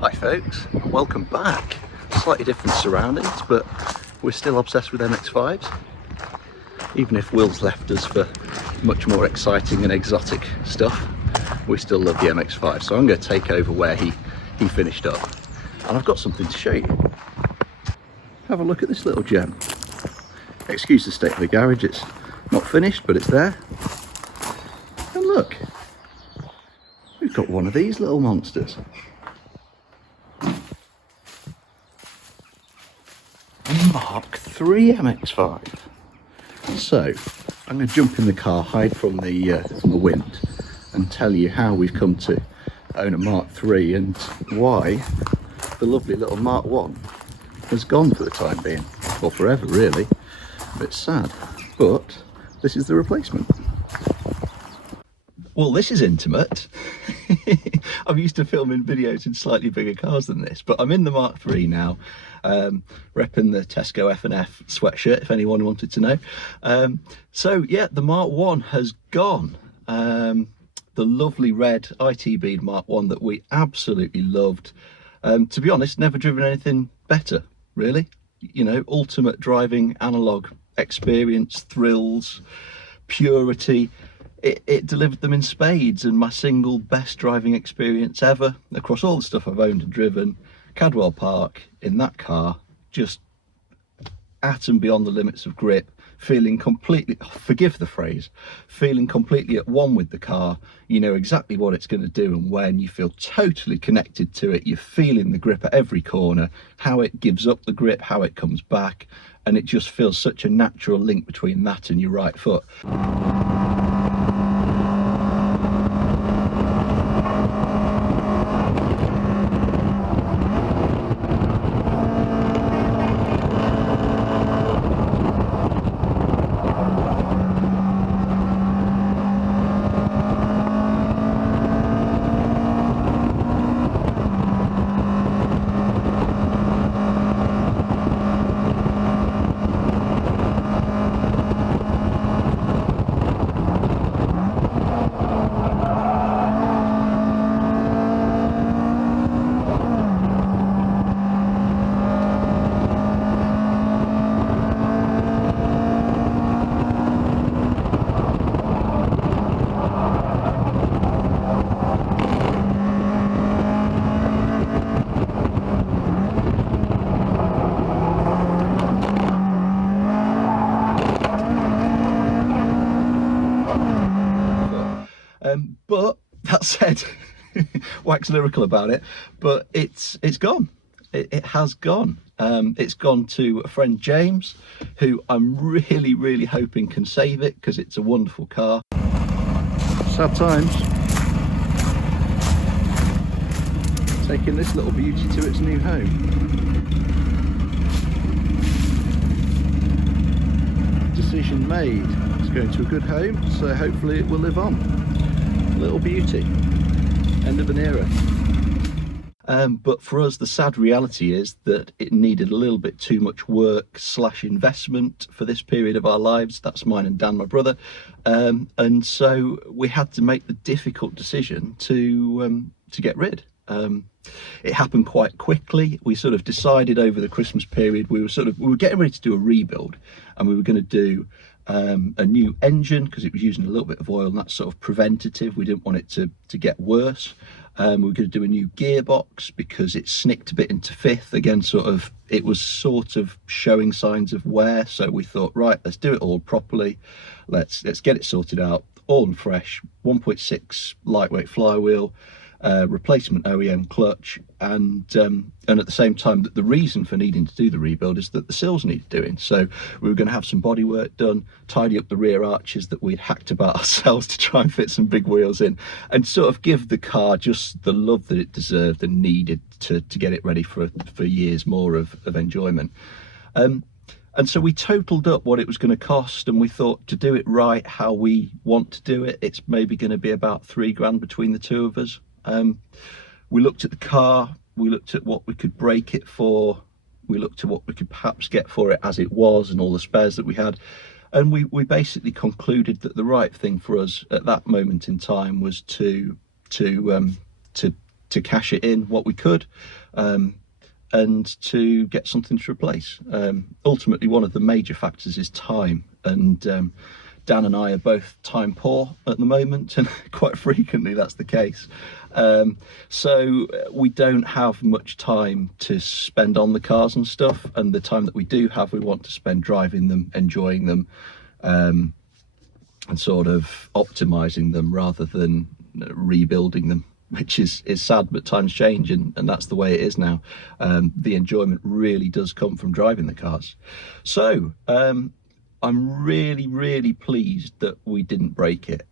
Hi folks, welcome back. Slightly different surroundings, but we're still obsessed with MX5s. Even if Will's left us for much more exciting and exotic stuff, we still love the MX5. So I'm going to take over where he finished up. And I've got something to show you. Have a look at this little gem. Excuse the state of the garage, it's not finished, but it's there. And look, we've got one of these little monsters. Mark 3 MX5. So I'm going to jump in the car, hide from the wind, and tell you how we've come to own a Mark 3 and why the lovely little Mark 1 has gone for the time being, or forever really. A bit sad, but this is the replacement. Well, this is intimate. I'm used to filming videos in slightly bigger cars than this, but I'm in the Mark III now, repping the Tesco F&F sweatshirt, if anyone wanted to know. So yeah, the Mark I has gone. The lovely red ITB'd Mark I that we absolutely loved. To be honest, never driven anything better, really. You know, ultimate driving analog experience, thrills, purity. It delivered them in spades, and my single best driving experience ever across all the stuff I've owned and driven. Cadwell Park in that car, just at and beyond the limits of grip, feeling completely, forgive the phrase, feeling completely at one with the car. You know exactly what it's going to do and when. You feel totally connected to it. You're feeling the grip at every corner, how it gives up the grip, how it comes back, and it just feels such a natural link between that and your right foot. But that said, wax lyrical about it, but it's gone. It has gone. It's gone to a friend, James, who I'm really hoping can save it, because it's a wonderful car. Sad times. Taking this little beauty to its new home. Decision made. It's going to a good home, so hopefully it will live on. Little beauty, end of an era. But for us, the sad reality is that it needed a little bit too much work / investment for this period of our lives. That's mine and Dan, my brother. And so we had to make the difficult decision to get rid. It happened quite quickly. We sort of decided over the Christmas period, we were getting ready to do a rebuild, and we were going to do a new engine, because it was using a little bit of oil, and that's sort of preventative. We didn't want it to get worse. We were going to do a new gearbox because it snicked a bit into fifth again. It was sort of showing signs of wear, so we thought, right, let's do it all properly. Let's get it sorted out, all and fresh. 1.6 lightweight flywheel, replacement OEM clutch, and at the same time, that the reason for needing to do the rebuild is that the sills needed doing. So we were going to have some body work done, tidy up the rear arches that we'd hacked about ourselves to try and fit some big wheels in, and sort of give the car just the love that it deserved and needed to get it ready for years more of enjoyment. And so we totaled up what it was going to cost, and we thought, to do it right, how we want to do it, it's maybe going to be about £3 between the two of us. We looked at the car, we looked at what we could break it for, we looked at what we could perhaps get for it as it was and all the spares that we had, and we basically concluded that the right thing for us at that moment in time was to to cash it in what we could, and to get something to replace. Ultimately, one of the major factors is time, and Dan and I are both time poor at the moment, and quite frequently that's the case. So we don't have much time to spend on the cars and stuff, and the time that we do have, we want to spend driving them, enjoying them, and sort of optimizing them rather than rebuilding them, which is sad, but times change, and that's the way it is now. The enjoyment really does come from driving the cars. So I'm really pleased that we didn't break it.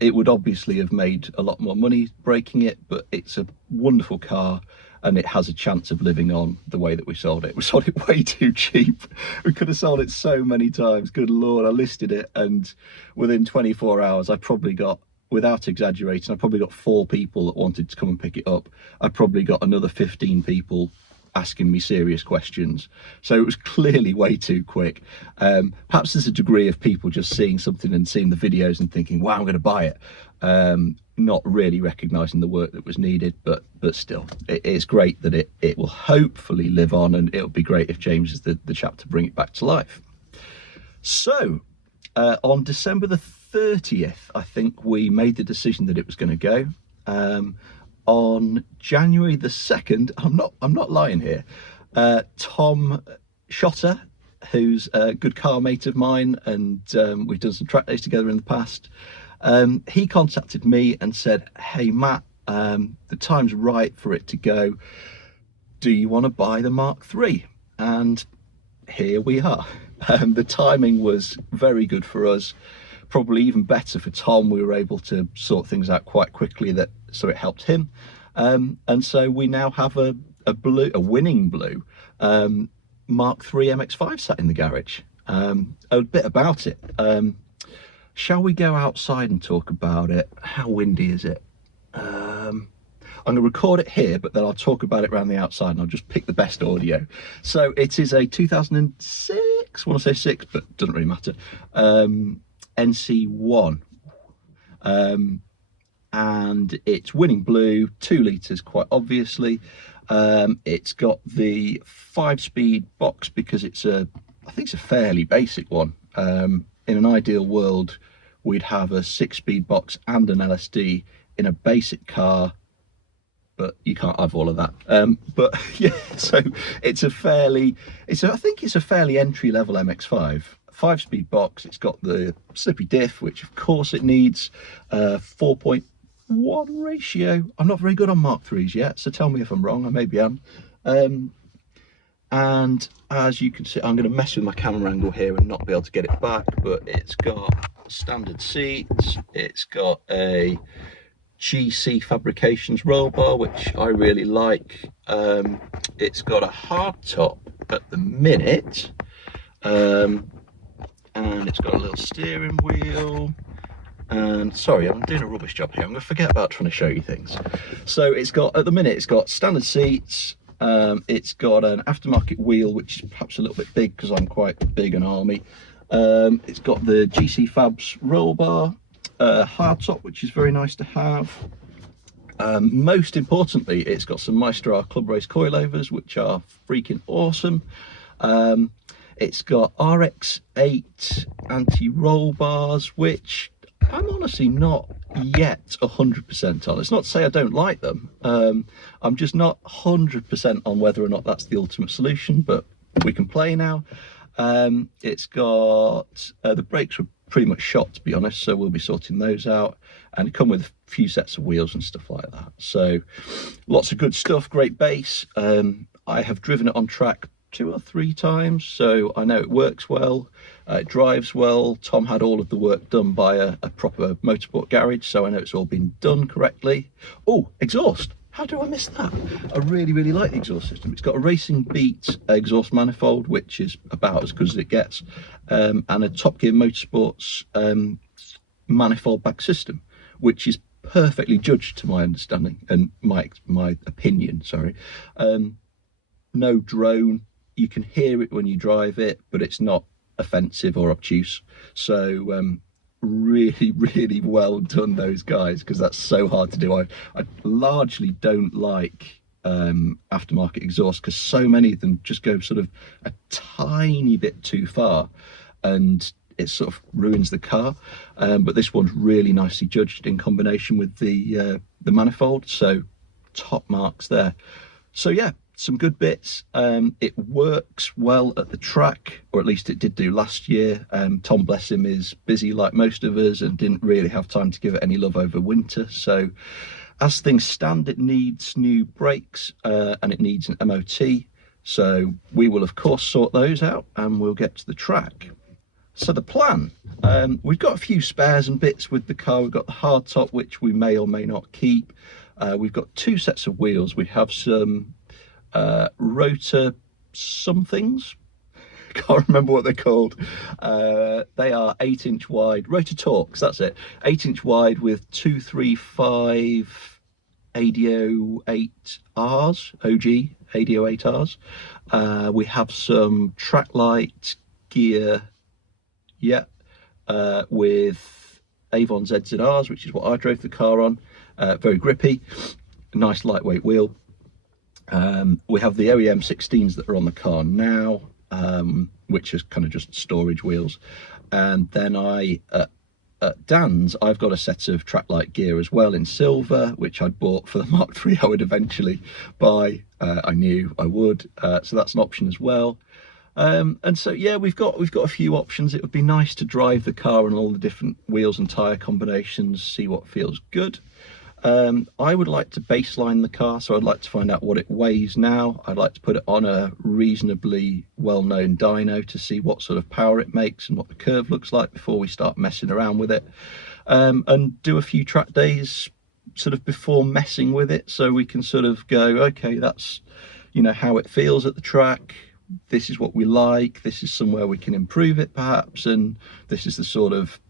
It would obviously have made a lot more money breaking it, but it's a wonderful car and it has a chance of living on the way that we sold it. We sold it way too cheap. We could have sold it so many times. Good Lord, I listed it, and within 24 hours, I probably got, without exaggerating, I probably got 4 people that wanted to come and pick it up. I probably got another 15 people asking me serious questions. So it was clearly way too quick. Perhaps there's a degree of people just seeing something and seeing the videos and thinking, wow, I'm going to buy it. Not really recognising the work that was needed, but still, it's great that it will hopefully live on, and it'll be great if James is the chap to bring it back to life. So on December the 30th, I think we made the decision that it was going to go. On January the 2nd, I'm not lying here, Tom Shotter, who's a good car mate of mine, and we've done some track days together in the past, he contacted me and said, hey Matt, the time's right for it to go. Do you want to buy the Mark III? And here we are. The timing was very good for us, probably even better for Tom. We were able to sort things out quite quickly, so it helped him. And so we now have a winning blue Mark III MX5 sat in the garage. A bit about it. Shall we go outside and talk about it? How windy is it? I'm going to record it here, but then I'll talk about it around the outside, and I'll just pick the best audio. So it is a 2006, I want to say 6, but doesn't really matter, NC1. And it's winning blue, 2 litres quite obviously. It's got the 5-speed box because I think it's a fairly basic one. In an ideal world, we'd have a 6-speed box and an LSD in a basic car, but you can't have all of that. But yeah, so it's a fairly entry-level MX5. 5-speed box. It's got the slippy diff, which of course it needs. 4.1 ratio. I'm not very good on Mark III's yet, so tell me if I'm wrong. I maybe am. And as you can see, I'm going to mess with my camera angle here and not be able to get it back, but it's got standard seats. It's got a GC Fabrications roll bar, which I really like. It's got a hard top at the minute, and it's got a little steering wheel. And sorry, I'm doing a rubbish job here. I'm going to forget about trying to show you things. So it's got, at the minute, it's got standard seats. It's got an aftermarket wheel, which is perhaps a little bit big because I'm quite big and army. It's got the GC Fabs roll bar, hardtop, which is very nice to have. Most importantly, it's got some Maestro Club Race coilovers, which are freaking awesome. It's got RX8 anti-roll bars, which I'm honestly not yet 100% on. It's not to say I don't like them. I'm just not 100% on whether or not that's the ultimate solution, but we can play now. It's got the brakes were pretty much shot, to be honest, so we'll be sorting those out, and it come with a few sets of wheels and stuff like that. So lots of good stuff, great bass. I have driven it on track 2 or 3 times, so I know it works well, it drives well. Tom had all of the work done by a proper motorsport garage, so I know it's all been done correctly. Oh, exhaust, how do I miss that? I really like the exhaust system. It's got a Racing Beat exhaust manifold, which is about as good as it gets, and a Top Gear Motorsports manifold back system, which is perfectly judged to my understanding and my opinion, sorry. No drone. You can hear it when you drive it, but it's not offensive or obtuse. So really well done, those guys, because that's so hard to do. I largely don't like aftermarket exhaust because so many of them just go sort of a tiny bit too far and it sort of ruins the car. But this one's really nicely judged in combination with the manifold, so top marks there. So yeah, some good bits. It works well at the track, or at least it did do last year. Tom, bless him, is busy like most of us and didn't really have time to give it any love over winter. So as things stand, it needs new brakes and it needs an MOT. So we will of course sort those out and we'll get to the track. So the plan, we've got a few spares and bits with the car. We've got the hardtop, which we may or may not keep. We've got 2 sets of wheels. We have some rotor somethings, can't remember what they're called. They are 8-inch wide rotor torques, that's it, 8-inch wide with 235 ADO 8Rs, OG ADO 8Rs. We have some track light gear, with Avon ZZRs, which is what I drove the car on. Very grippy, nice lightweight wheel. We have the OEM 16s that are on the car now, which is kind of just storage wheels. And then at Dan's, I've got a set of tracklight gear as well in silver, which I'd bought for the Mark III I would eventually buy. I knew I would, so that's an option as well. And so yeah, we've got a few options. It would be nice to drive the car on all the different wheels and tyre combinations, see what feels good. I would like to baseline the car, so I'd like to find out what it weighs now. I'd like to put it on a reasonably well-known dyno to see what sort of power it makes and what the curve looks like before we start messing around with it, and do a few track days sort of before messing with it, so we can sort of go, okay, that's, you know, how it feels at the track. This is what we like, this is somewhere we can improve it perhaps, and this is the sort of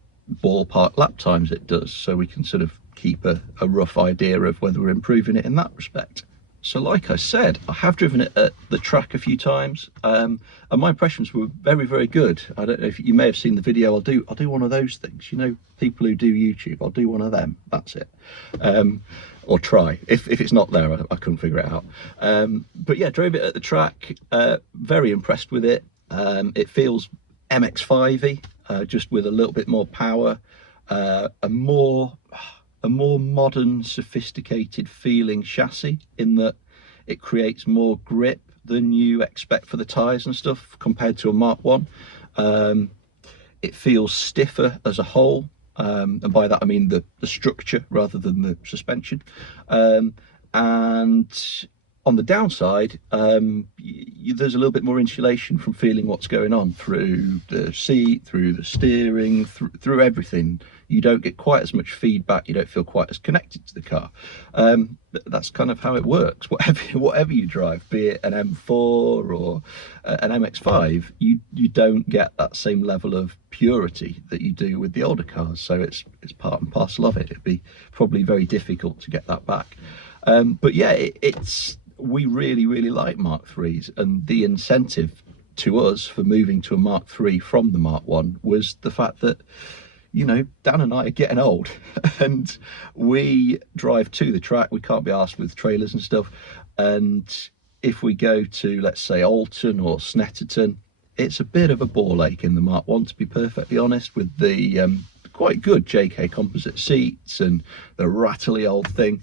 ballpark lap times it does, so we can sort of keep a rough idea of whether we're improving it in that respect. So like I said, I have driven it at the track a few times, and my impressions were very good. I don't know if you may have seen the video. I'll do one of those things, you know, people who do YouTube, I'll do one of them, that's it. Or try, if it's not there, I couldn't figure it out. But yeah, drove it at the track, very impressed with it. It feels MX5-y, just with a little bit more power, a more modern, sophisticated feeling chassis, in that it creates more grip than you expect for the tyres and stuff compared to a Mark 1. It feels stiffer as a whole, and by that I mean the structure rather than the suspension. And on the downside, there's a little bit more insulation from feeling what's going on through the seat, through the steering, through everything. You don't get quite as much feedback, you don't feel quite as connected to the car. That's kind of how it works. Whatever you drive, be it an M4 or an MX5, you don't get that same level of purity that you do with the older cars. So it's part and parcel of it. It'd be probably very difficult to get that back. But yeah, we really like Mark IIIs, and the incentive to us for moving to a Mark III from the Mark 1 was the fact that, you know, Dan and I are getting old and we drive to the track. We can't be arsed with trailers and stuff, and if we go to, let's say, Alton or Snetterton, it's a bit of a ball ache in the Mark 1, to be perfectly honest, with the quite good JK composite seats and the rattly old thing.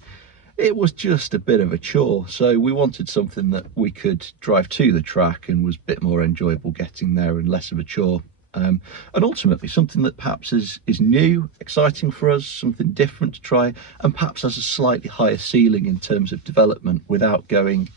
It was just a bit of a chore, so we wanted something that we could drive to the track and was a bit more enjoyable getting there and less of a chore. And ultimately something that perhaps is new, exciting for us, something different to try, and perhaps has a slightly higher ceiling in terms of development without going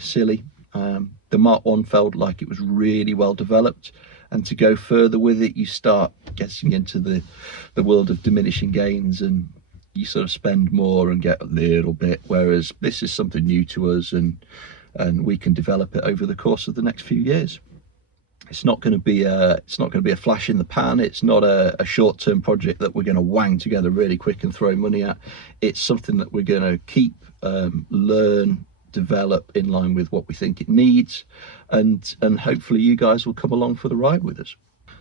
silly. The Mark 1 felt like it was really well developed, and to go further with it, you start getting into the world of diminishing gains, and you sort of spend more and get a little bit, whereas this is something new to us, and we can develop it over the course of the next few years. It's not going to be a flash in the pan. It's not a short-term project that we're going to wang together really quick and throw money at. It's something that we're going to keep, learn, develop in line with what we think it needs, and hopefully you guys will come along for the ride with us.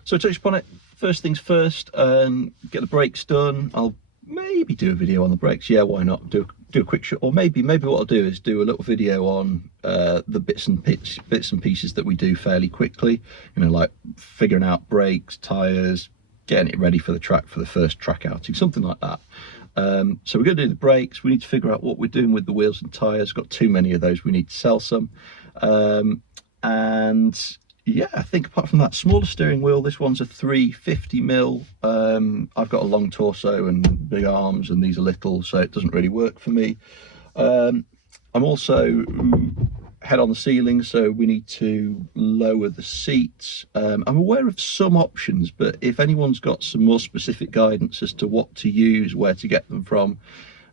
So touch upon it, first things first, get the brakes done. I'll maybe do a video on the brakes, yeah, why not, do a quick shot, or maybe what I'll do is do a little video on the bits and pieces that we do fairly quickly, you know, like figuring out brakes, tyres, getting it ready for the track for the first track outing, something like that. So we're going to do the brakes. We need to figure out what we're doing with the wheels and tyres. Got too many of those, we need to sell some. And yeah, I think apart from that, smaller steering wheel, this one's a 350mm. I've got a long torso and big arms, and these are little, so it doesn't really work for me. I'm also head on the ceiling, so we need to lower the seats. I'm aware of some options, but if anyone's got some more specific guidance as to what to use, where to get them from,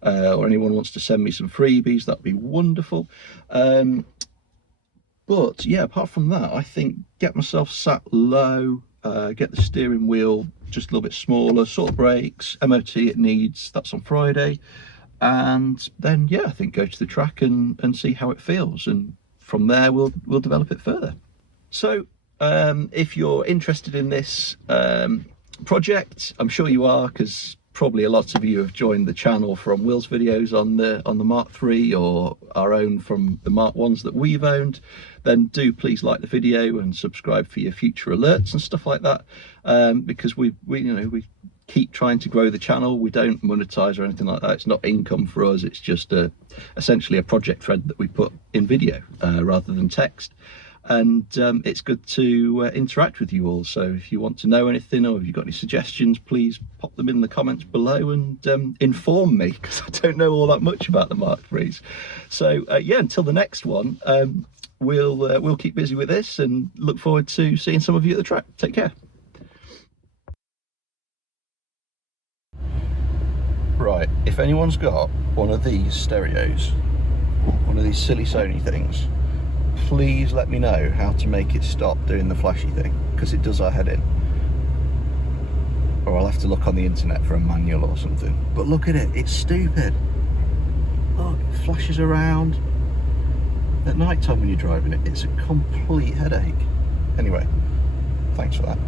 or anyone wants to send me some freebies, that'd be wonderful. But yeah, apart from that, I think get myself sat low, get the steering wheel just a little bit smaller, sort of brakes, MOT it needs, that's on Friday. And then, yeah, I think go to the track and see how it feels. And from there, we'll develop it further. So if you're interested in this project, I'm sure you are, because probably a lot of you have joined the channel from Will's videos on the Mark III, or our own from the Mark 1s that we've owned. Then do please like the video and subscribe for your future alerts and stuff like that, because we keep trying to grow the channel. We don't monetize or anything like that. It's not income for us. It's just essentially a project thread that we put in video rather than text. And it's good to interact with you all. So if you want to know anything, or if you've got any suggestions, please pop them in the comments below and inform me, because I don't know all that much about the Mark IIIs. So yeah, until the next one, we'll keep busy with this, and look forward to seeing some of you at the track. Take care. Right, if anyone's got one of these stereos, one of these silly Sony things, please let me know how to make it stop doing the flashy thing, because it does our head in. Or I'll have to look on the internet for a manual or something. But look at it, it's stupid. Look, it flashes around. At night time when you're driving it, it's a complete headache. Anyway, thanks for that.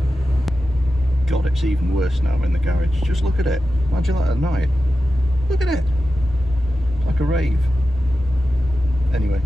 God, it's even worse now I'm in the garage. Just look at it. Imagine that at night. Look at it. It's like a rave. Anyway.